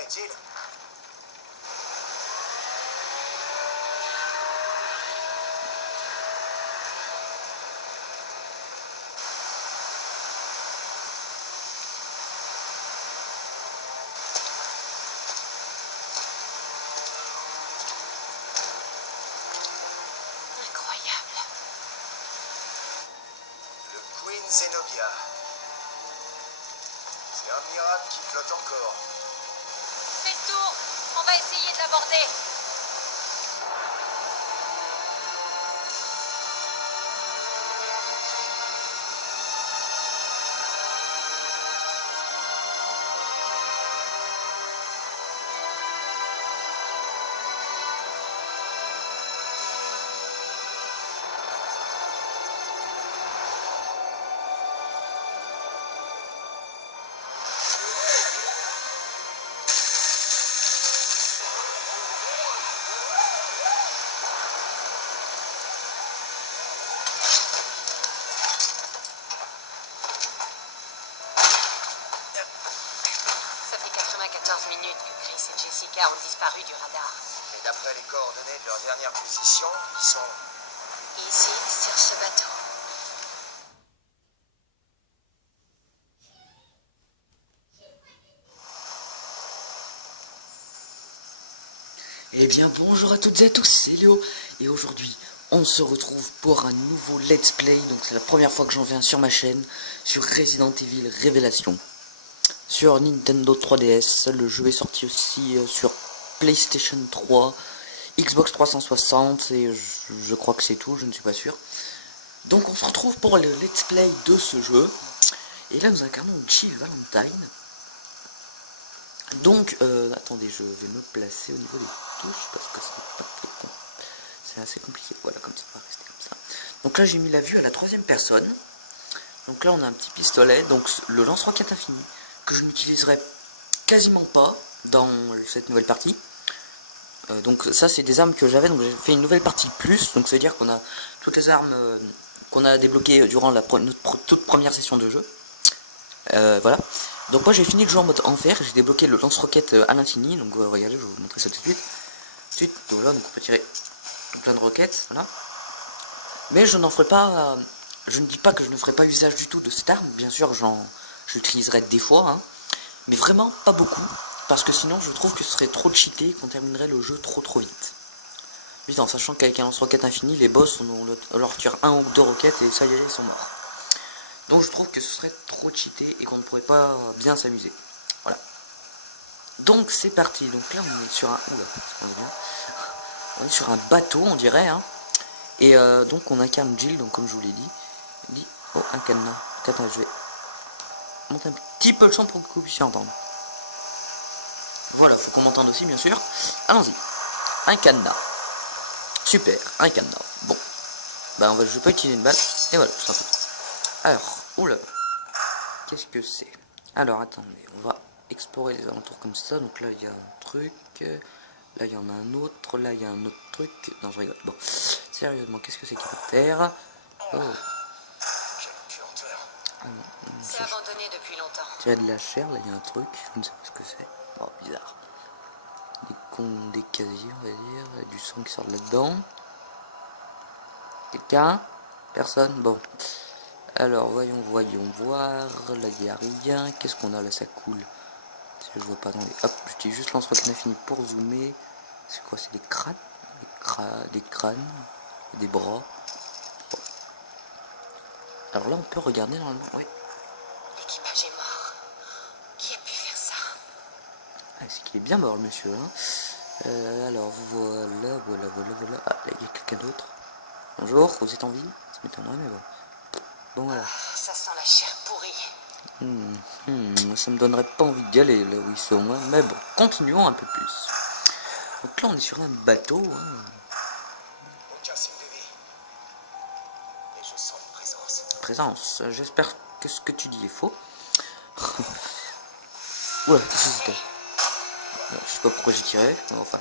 Hey, Jill. Incroyable. Le Queen Zenobia. C'est un miracle qui flotte encore. Fais le tour. On va essayer de l'aborder. Ça fait 94 minutes que Chris et Jessica ont disparu du radar. Et d'après les coordonnées de leur dernière position, ils sont... Ici, sur ce bateau. Eh bien bonjour à toutes et à tous, c'est Léo et aujourd'hui on se retrouve pour un nouveau let's play. Donc c'est la première fois que j'en viens sur ma chaîne sur Resident Evil Révélation sur Nintendo 3DS. Le jeu est sorti aussi sur PlayStation 3, Xbox 360 et je crois que c'est tout, je ne suis pas sûr. Donc on se retrouve pour le let's play de ce jeu et là nous incarnons Jill Valentine. Donc, attendez, je vais me placer au niveau des touches parce que c'est assez compliqué. Voilà, comme ça, on va rester comme ça. Donc là, j'ai mis la vue à la 3e personne. Donc là, on a un petit pistolet, donc le lance-roquette infini, que je n'utiliserai quasiment pas dans cette nouvelle partie. Donc ça, c'est des armes que j'avais, donc j'ai fait une nouvelle partie de plus. Donc ça veut dire qu'on a toutes les armes qu'on a débloquées durant notre toute première session de jeu. Voilà. Donc moi j'ai fini le jeu en mode enfer, j'ai débloqué le lance-roquette à l'infini, donc regardez, je vais vous montrer ça tout de suite. Ensuite, donc voilà, donc on peut tirer plein de roquettes, voilà. Mais je n'en ferai pas, je ne dis pas que je ne ferai pas usage du tout de cette arme, bien sûr j'utiliserai des fois, hein, mais vraiment pas beaucoup, parce que sinon je trouve que ce serait trop cheaté et qu'on terminerait le jeu trop vite. Vite en sachant qu'avec un lance-roquette infini, les boss, on leur tire 1 ou 2 roquettes et ça y est, ils sont morts. Donc je trouve que ce serait trop cheaté et qu'on ne pourrait pas bien s'amuser. Voilà. Donc c'est parti. Donc là on est sur un... Oula, on est sur un bateau on dirait. Hein. Et donc on incarne Jill, donc comme je vous l'ai dit. Oh, un cadenas. Attends, je vais monter un petit peu le son pour que vous puissiez entendre. Voilà, faut qu'on m'entende aussi bien sûr. Allons-y. Un cadenas. Super, un cadenas. Bon. Bah je vais pas utiliser une balle. Et voilà, tout simplement. Alors, oula, qu'est-ce que c'est? Alors, attendez, on va explorer les alentours comme ça. Donc là, il y a un truc. Là, il y en a un autre. Là, il y a un autre truc. Non, je rigole. Bon, sérieusement, qu'est-ce que c'est qu'il y a par terre? Oh. Ah non, C'est abandonné depuis longtemps. Il y a de la chair, là, il y a un truc. Je ne sais pas ce que c'est. Oh, bizarre. Des casiers, on va dire. Du sang qui sort de là-dedans. Quelqu'un? Personne? Bon. Alors, voyons voir. Là, il n'y a rien. Qu'est-ce qu'on a là? Ça coule. Je vois pas. Attendez. Hop, j'utilise juste lance-roquette infini pour zoomer. C'est quoi? C'est des crânes? Des crânes. Des bras. Bon. Alors là, on peut regarder normalement. Oui. L'équipage est mort. Qui a pu faire ça? Ah, c'est qu'il est bien mort, le monsieur. Hein. Alors, voilà. Ah, là, il y a quelqu'un d'autre. Bonjour, vous êtes en vie? Ça m'étonnerait, mais bon. Bon, voilà. Ça sent la chair pourrie. Ça me donnerait pas envie d'y aller là où ils sont, hein. Mais bon, continuons un peu plus. Donc là on est sur un bateau, hein. Aucun signe de vie. Et je sens une présence. Présence, j'espère que ce que tu dis est faux. Oula, qu'est-ce que c'était? Je sais pas pourquoi j'ai tiré, mais enfin.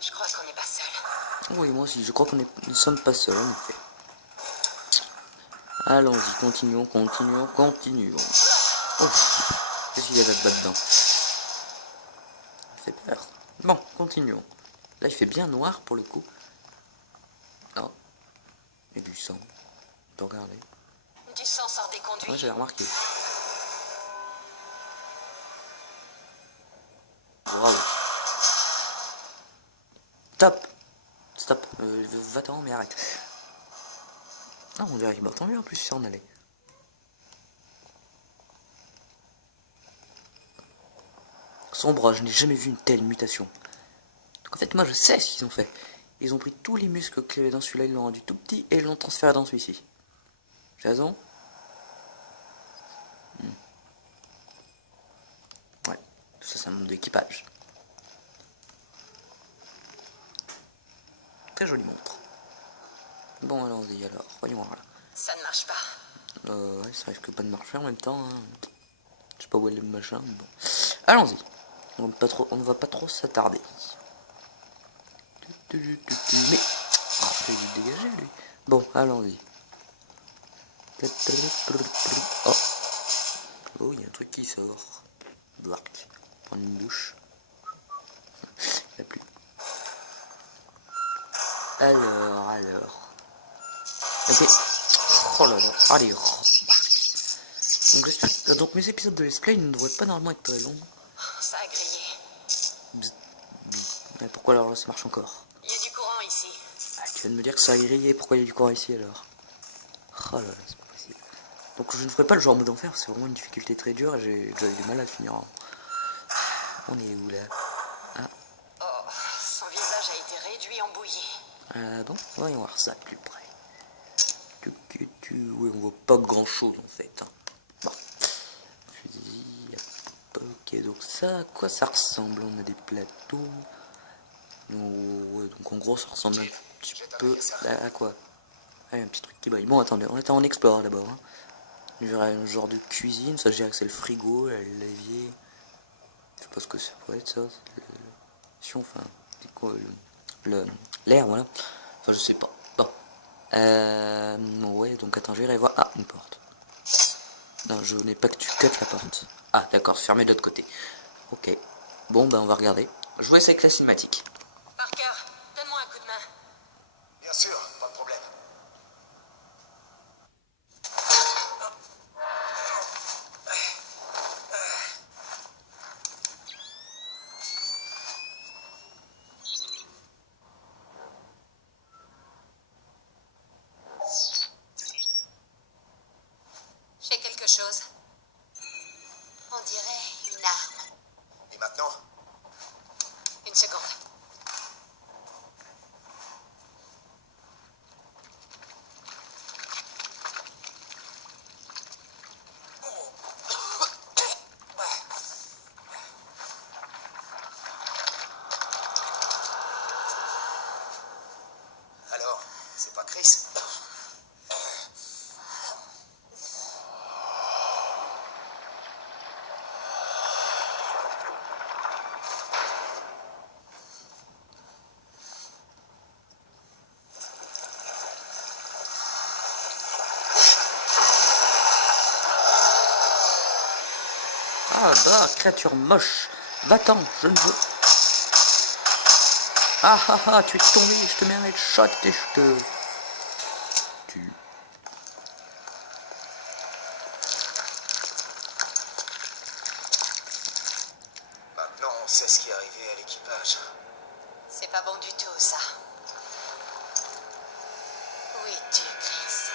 Je crois qu'on n'est pas seul. Oui, moi aussi, je crois qu'on ne sommes pas seuls, en effet. Allons-y, continuons. Oh, qu'est-ce qu'il y a là-bas dedans? Bon, continuons. Là, il fait bien noir pour le coup. Oh, il y a du sang. On peut regarder. Du sang sort des conduits. Ouais, j'avais remarqué. Wow. Stop. Stop. Va-t'en, mais arrête. Ah, on dirait qu'il m'entend mieux en plus si on allait. Sombre, je n'ai jamais vu une telle mutation. Donc en fait, moi je sais ce qu'ils ont fait. Ils ont pris tous les muscles qu'il y avait dans celui-là, ils l'ont rendu tout petit et ils l'ont transféré dans celui-ci. Jason? Ouais, tout ça c'est un monde d'équipage. Très jolie montre. Bon, allons-y alors, voyons voir là. Ça ne marche pas. Ouais, ça risque pas de marcher en même temps. Hein. Je sais pas où est le machin, mais bon. Allons-y. On ne va pas trop s'attarder. Mais... Oh, je vais vite dégager lui. Bon, allons-y. Oh. Oh, il y a un truc qui sort. Bark. Prendre une douche. Il n'y a plus. Alors. Ok. Oh là là. Allez. Donc mes épisodes de Let's Play ne devraient pas normalement être très longs. Ça a grillé. Mais pourquoi alors là ça marche encore? Il y a du courant ici. Ah, tu viens de me dire que ça a grillé, pourquoi il y a du courant ici alors? Oh là là, c'est pas possible. Donc je ne ferai pas le genre mode enfer, c'est vraiment une difficulté très dure et j'ai déjà eu du mal à le finir. On est où là? Ah. Oh, son visage a été réduit en bouillie. Ah bon? Voyons voir ça de plus près. Oui, on voit pas grand chose en fait. Hein. Bon. Fusil. Ok, donc ça, à quoi ça ressemble? On a des plateaux. Ouais, donc en gros ça ressemble un petit peu à quoi? Ah, un petit truc qui brille. Bon, attendez, on explore d'abord. Hein. Un genre de cuisine, ça je dirais que c'est le frigo, l'évier. Je sais pas ce que ça pourrait être ça. Si enfin, c'est quoi l'air, voilà. Enfin, je sais pas. Bon. Ouais, donc attends, je vais voir. Ah, une porte. Non, je n'ai pas que tu cut la porte. Ah, d'accord, fermé de l'autre côté. Ok. Bon, ben on va regarder. Je vous laisse avec la cinématique. Parker, donne-moi un coup de main. Bien sûr, pas de problème. J'ai quelque chose. On dirait une arme. Et maintenant? Une seconde. Alors, c'est pas Chris? Ah bah, créature moche. Va-t'en, je ne veux... Ah ah ah, tu es tombé, je te mets un headshot et je te... tue. Maintenant, on sait ce qui est arrivé à l'équipage. C'est pas bon du tout, ça. Où es-tu, Chris?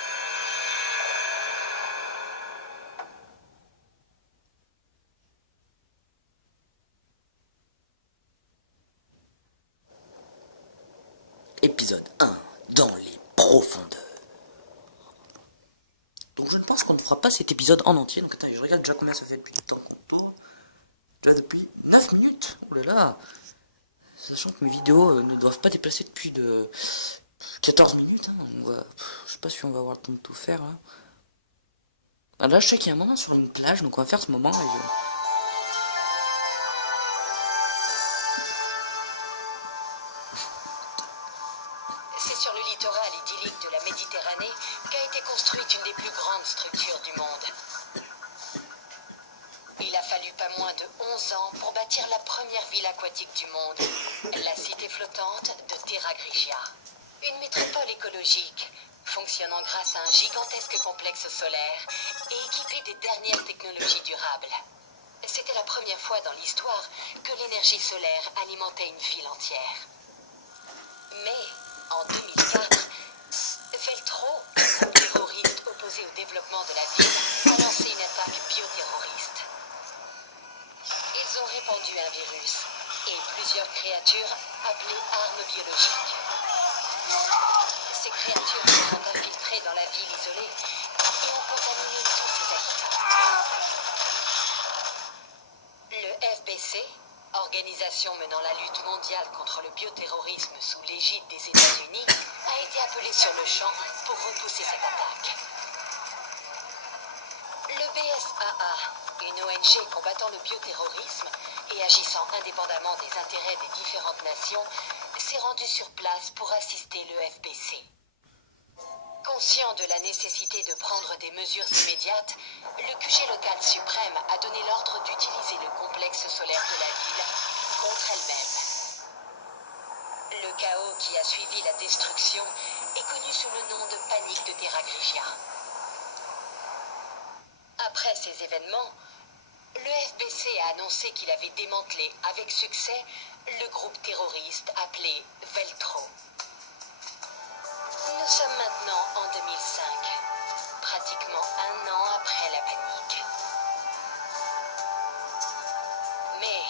Épisode 1, dans les profondeurs. Donc je ne pense qu'on ne fera pas cet épisode en entier. Donc attends, je regarde déjà combien ça fait depuis le temps qu'on tourne. Déjà depuis 9 minutes. Oh là là. Sachant que mes vidéos ne doivent pas dépasser depuis de 14 minutes. Hein. Je sais pas si on va avoir le temps de tout faire. Hein. Ah, là je sais qu'il y a un moment sur une plage. Donc on va faire ce moment. C'est sur le littoral idyllique de la Méditerranée qu'a été construite une des plus grandes structures du monde. Il Il a fallu pas moins de 11 ans pour bâtir la première ville aquatique du monde, la cité flottante de Terra Grigia. Une métropole écologique, fonctionnant grâce à un gigantesque complexe solaire et équipé des dernières technologies durables. C'était la première fois dans l'histoire que l'énergie solaire alimentait une ville entière. Mais, en 2004, Veltro, un terroriste opposé au développement de la ville, a lancé une attaque bioterroriste. Ils ont répandu un virus et plusieurs créatures appelées armes biologiques. Ces créatures se sont infiltrées dans la ville isolée et ont contaminé tous ses habitants. Le FBC, organisation menant la lutte mondiale contre le bioterrorisme sous l'égide des États-Unis, a été appelé sur le champ pour repousser cette attaque. Le BSAA, une ONG combattant le bioterrorisme et agissant indépendamment des intérêts des différentes nations, s'est rendu sur place pour assister le FBC. Conscient de la nécessité de prendre des mesures immédiates, le QG local suprême a donné l'ordre d'utiliser le complexe solaire de la ville contre elle-même. Le chaos qui a suivi la destruction est connu sous le nom de panique de Terra Grigia. Après ces événements, le FBC a annoncé qu'il avait démantelé avec succès le groupe terroriste appelé Veltro. Nous sommes maintenant en 2005, pratiquement un an après la panique. Mais,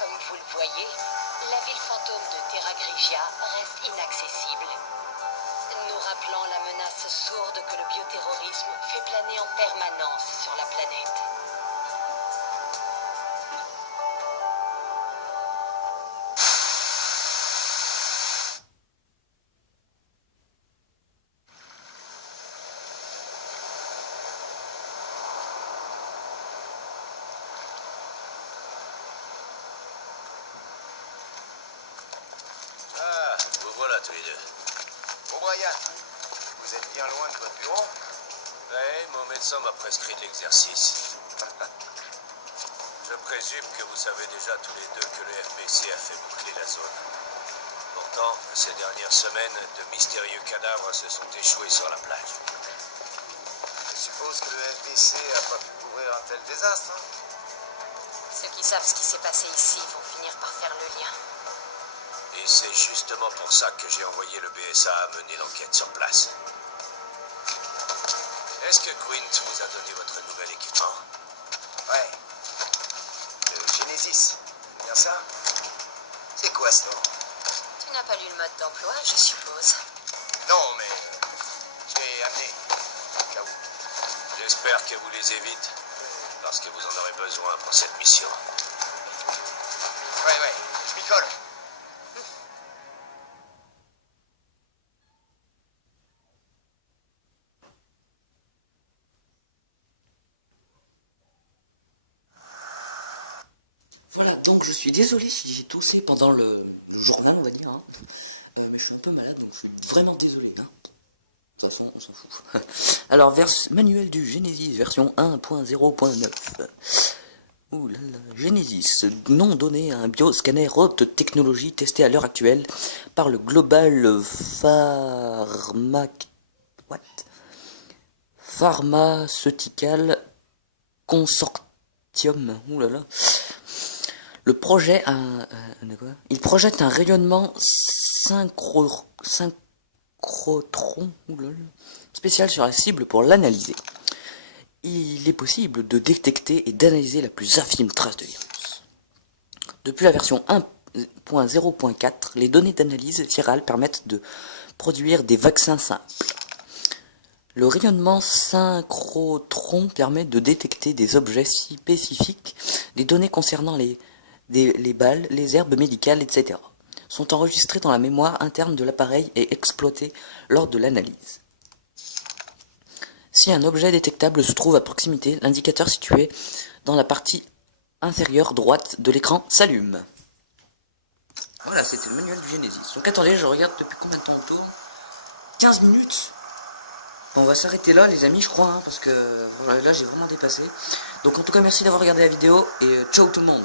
comme vous le voyez, la ville fantôme de Terra Grigia reste inaccessible, nous rappelant la menace sourde que le bioterrorisme fait planer en permanence sur la planète. Ah, vous voilà tous les deux. Bon, Brian, vous êtes bien loin de votre bureau? Oui, mon médecin m'a prescrit l'exercice. Je présume que vous savez déjà tous les deux que le FBC a fait boucler la zone. Pourtant, ces dernières semaines, de mystérieux cadavres se sont échoués sur la plage. Je suppose que le FBC a pas pu couvrir un tel désastre, hein? Ceux qui savent ce qui s'est passé ici vont finir par faire le lien. Et c'est justement pour ça que j'ai envoyé le BSA à mener l'enquête sur place. Est-ce que Quint vous a donné votre nouvel équipement? Ouais. Le Genesis, c'est bien ça? C'est quoi ce nom? Tu n'as pas lu le mode d'emploi, je suppose. Non, mais je l'ai amené, au cas où. J'espère que vous les évitez, parce que vous en aurez besoin pour cette mission. Ouais, je m'y colle. Voilà, donc je suis désolé si j'ai toussé pendant le journal, on va dire. Hein. Mais je suis un peu malade, donc je suis vraiment désolé. Hein. De toute façon, on s'en fout. Alors, manuel du Genesis, version 1.0.9. Ouh là là, Genesis, nom donné à un bioscanner haute technologie testé à l'heure actuelle par le Global Pharmaceutical Consortium. Ouh là là. Le projet il projette un rayonnement synchrotron spécial sur la cible pour l'analyser. Il est possible de détecter et d'analyser la plus infime trace de virus. Depuis la version 1.0.4, les données d'analyse virale permettent de produire des vaccins simples. Le rayonnement synchrotron permet de détecter des objets spécifiques, des données concernant les balles, les herbes médicales, etc. sont enregistrées dans la mémoire interne de l'appareil et exploitées lors de l'analyse. Si un objet détectable se trouve à proximité, l'indicateur situé dans la partie inférieure droite de l'écran s'allume. Voilà, c'était le manuel du Genesis. Donc attendez, je regarde depuis combien de temps on tourne. 15 minutes. Bon, on va s'arrêter là les amis je crois, hein, parce que voilà, là j'ai vraiment dépassé. Donc en tout cas merci d'avoir regardé la vidéo et ciao tout le monde.